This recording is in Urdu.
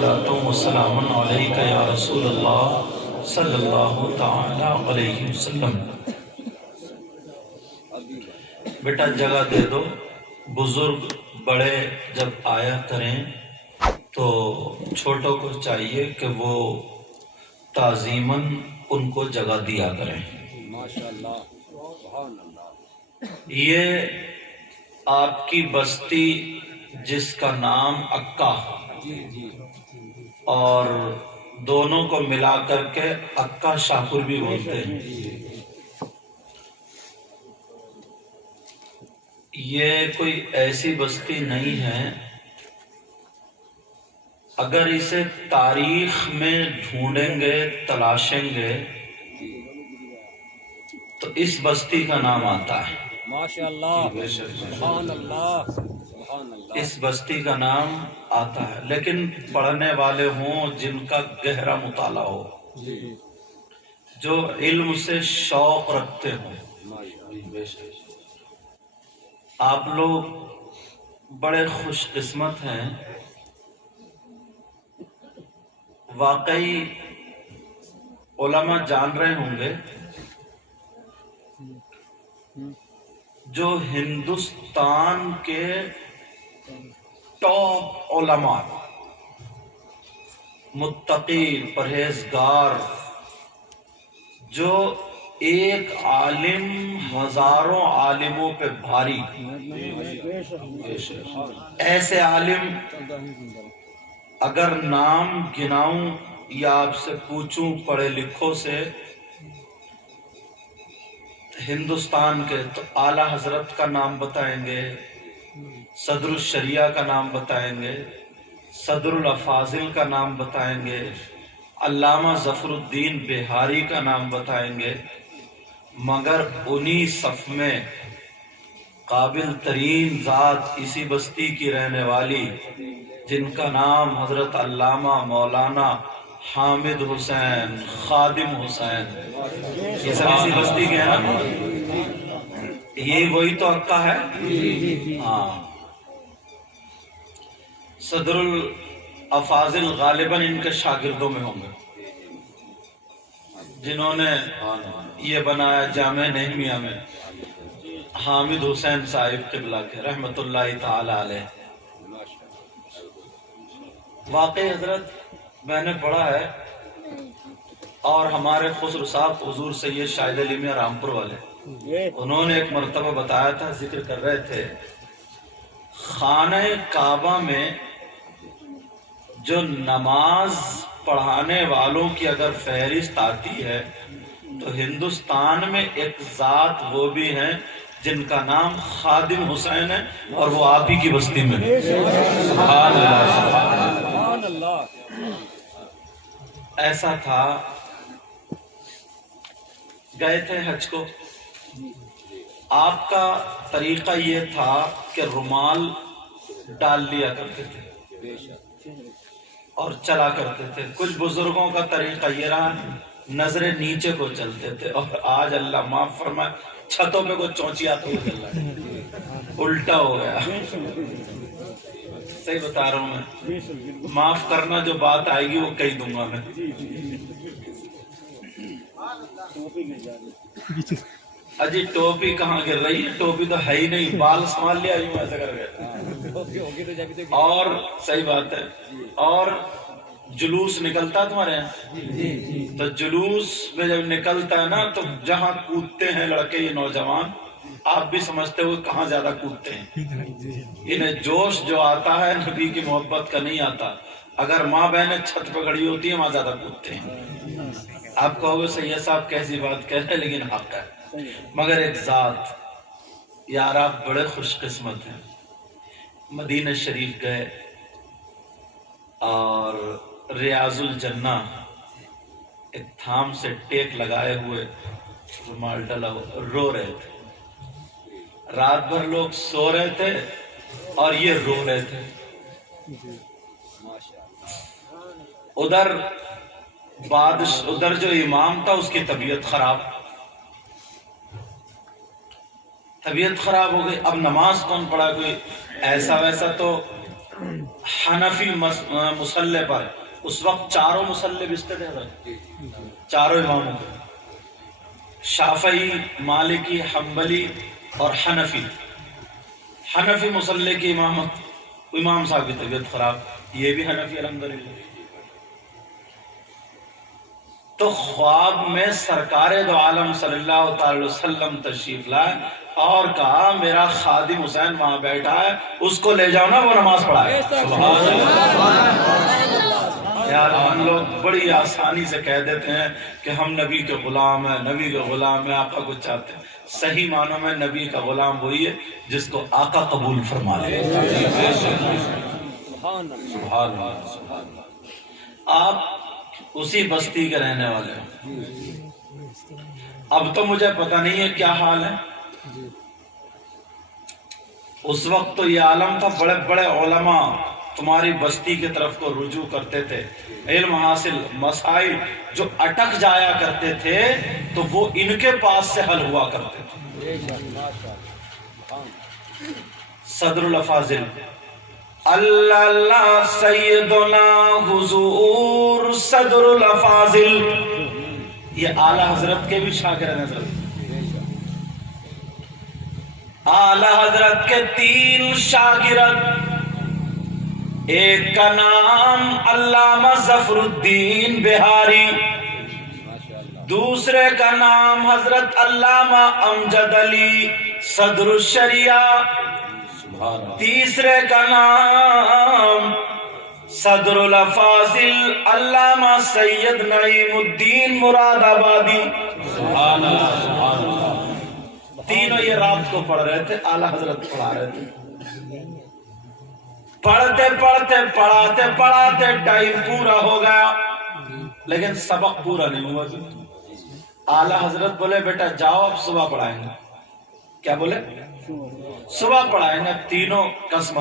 صلاۃ و سلام علیک یا رسول اللہ صلی اللہ تعالی علیہ وسلم۔ بیٹا جگہ دے دو، بزرگ بڑے جب آیا کریں تو چھوٹوں کو چاہیے کہ وہ تعظیماً ان کو جگہ دیا کریں۔ یہ آپ کی بستی جس کا نام اکا اور دونوں کو ملا کر کے اکا شاہپور بھی بولتے ہیں، یہ کوئی ایسی بستی نہیں ہے۔ اگر اسے تاریخ میں ڈھونڈیں گے، تلاشیں گے تو اس بستی کا نام آتا ہے۔ ماشاءاللہ، سبحان اللہ، سبحان اللہ۔ اس بستی کا نام آتا ہے، لیکن پڑھنے والے ہوں جن کا گہرا مطالعہ ہو، جو علم سے شوق رکھتے ہوں۔ آپ لوگ بڑے خوش قسمت ہیں، واقعی علماء جان رہے ہوں گے جو ہندوستان کے ٹاپ علماء، متقی، پرہیزگار، جو ایک عالم ہزاروں عالموں پہ بھاری، ایسے عالم اگر نام گناؤں یا آپ سے پوچھوں پڑھے لکھوں سے ہندوستان کے، تو اعلیٰ حضرت کا نام بتائیں گے، صدر الشریعہ کا نام بتائیں گے، صدر الافاضل کا نام بتائیں گے، علامہ ظفر الدین بہاری کا نام بتائیں گے، مگر انہی صف میں قابل ترین ذات اسی بستی کی رہنے والی جن کا نام حضرت علامہ مولانا حامد حسین خادم حسین، یہ سب اسی بستی کے ہیں نا؟ یہ وہی تو اکا ہے۔ ہاں، صدر الافاضل غالباً ان کے شاگردوں میں ہوں گے، جنہوں نے یہ بنایا جامع نہمیہ میں، حامد حسین صاحب قبلہ کے رحمت اللہ تعالی علیہ۔ واقعی حضرت میں نے پڑھا ہے، اور ہمارے خسرو صاحب حضور سید شاہد علی میاں رامپور والے، انہوں نے ایک مرتبہ بتایا تھا، ذکر کر رہے تھے، خانہ کعبہ میں جو نماز پڑھانے والوں کی اگر فہرست آتی ہے تو ہندوستان میں ایک ذات وہ بھی ہیں جن کا نام خادم حسین ہے، اور وہ آپ ہی کی بستی میں ہے۔ سبحان اللہ، سبحان اللہ۔ ایسا تھا، گئے تھے حج کو، آپ کا طریقہ یہ تھا کہ رومال ڈال لیا کرتے تھے اور چلا کرتے تھے۔ کچھ بزرگوں کا طریقہ یہ رہا، نظریں نیچے کو چلتے تھے، اور آج اللہ معاف فرمائے چھتوں پہ کوئی چونچی آتے ہوئے چل رہا ہے، الٹا ہو گیا۔ صحیح بتا رہا ہوں میں، معاف کرنا، جو بات آئے گی وہ کہہ دوں گا میں۔ اجی ٹوپی کہاں گر رہی ہے؟ ٹوپی تو ہے ہی نہیں، بال سنبھال لیا یوں ایسا کر کے، اور صحیح بات ہے، اور جلوس نکلتا ہے تمہارے یہاں، تو جلوس میں جب نکلتا ہے نا تو جہاں کودتے ہیں لڑکے یہ نوجوان، آپ بھی سمجھتے ہو کہاں زیادہ کودتے ہیں، انہیں جوش جو آتا ہے نبی کی محبت کا نہیں آتا۔ اگر ماں بہنیں چھت پہ کھڑی ہوتی ہیں وہاں زیادہ کودتے ہیں۔ آپ کہو گے سید صاحب کیسی بات کہہ رہے ہیں، لیکن حق ہے۔ مگر ایک ذات، یار آپ بڑے خوش قسمت ہیں، مدینہ شریف گئے اور ریاض الجنہ ایک تھام سے ٹیک لگائے ہوئے، رومال ڈلا ہوا، رو رہے تھے۔ رات بھر لوگ سو رہے تھے اور یہ رو رہے تھے۔ ادھر جو امام تھا اس کی طبیعت خراب ہو گئی، اب نماز کون پڑھا؟ کوئی ایسا ویسا تو حنفی مسلح پر، اس وقت چاروں مسلح بستر تھے، چاروں اماموں کے، شافعی، مالکی، حنبلی اور حنفی۔ حنفی مسلح کی امامت، امام صاحب کی طبیعت خراب، یہ بھی حنفی الحمدللہ۔ تو خواب میں سرکار دو عالم صلی اللہ تعالی وسلم تشریف لائے اور کہا میرا خادم حسین وہاں بیٹھا ہے، اس کو لے جاؤ نا، وہ نماز پڑھائے۔ سبحان اللہ۔ یار ہم لوگ بڑی آسانی سے کہہ دیتے ہیں کہ ہم نبی کے غلام ہیں، نبی کے غلام ہیں، آقا کو چاہتے ہیں۔ صحیح معنوں میں نبی کا غلام وہی ہے جس کو آقا قبول فرما لے۔ سبحان اللہ، سبحان اللہ۔ آپ اسی بستی کے رہنے والے ہیں۔ اب تو مجھے پتہ نہیں ہے کیا حال ہے، اس وقت تو یہ عالم تھا، بڑے بڑے علماء تمہاری بستی کی طرف کو رجوع کرتے تھے، علم حاصل، مسائل جو اٹک جایا کرتے تھے تو وہ ان کے پاس سے حل ہوا کرتے تھے۔ صدر الافاضل اللہ اللہ سیدنا حضور صدر الافاضل، یہ اعلی حضرت کے بھی شاگرد ہیں حضرت۔ اعلی حضرت کے 3 شاگرد، ایک کا نام علامہ ظفر الدین بہاری، دوسرے کا نام حضرت علامہ امجد علی صدر الشریعہ، تیسرے کا نام صدر الافاضل علامہ سید نعیم الدین مراد آبادی۔ سبحان اللہ، سبحان اللہ۔ تینوں یہ رات کو پڑھ رہے تھے، اعلی حضرت پڑھا رہے تھے۔ پڑھتے پڑھتے پڑھاتے پڑھاتے ٹائم پورا ہو گیا لیکن سبق پورا نہیں ہوا۔ اعلی حضرت بولے بیٹا جاؤ اب صبح پڑھائیں گے۔ کیا بولے؟ صبح پڑھائیں گے۔ تینوں قسم